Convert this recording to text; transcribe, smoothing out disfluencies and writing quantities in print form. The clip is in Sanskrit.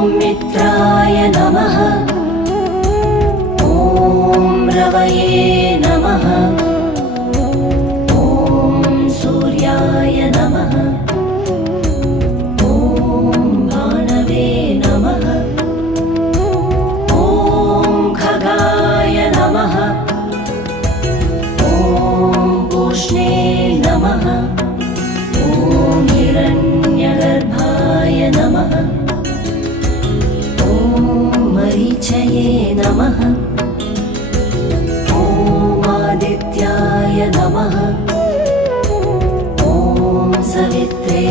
मित्राय नमः। ॐ रवये नमः। ॐ सूर्याय नमः। ॐ भानवे नमः। ॐ खगाय नमः। ॐ पूष्णे नमः। ॐ हिरण्यगर्भाय नमः। मरीचये नमः। ॐ आदित्याय नमः। ॐ सवित्रे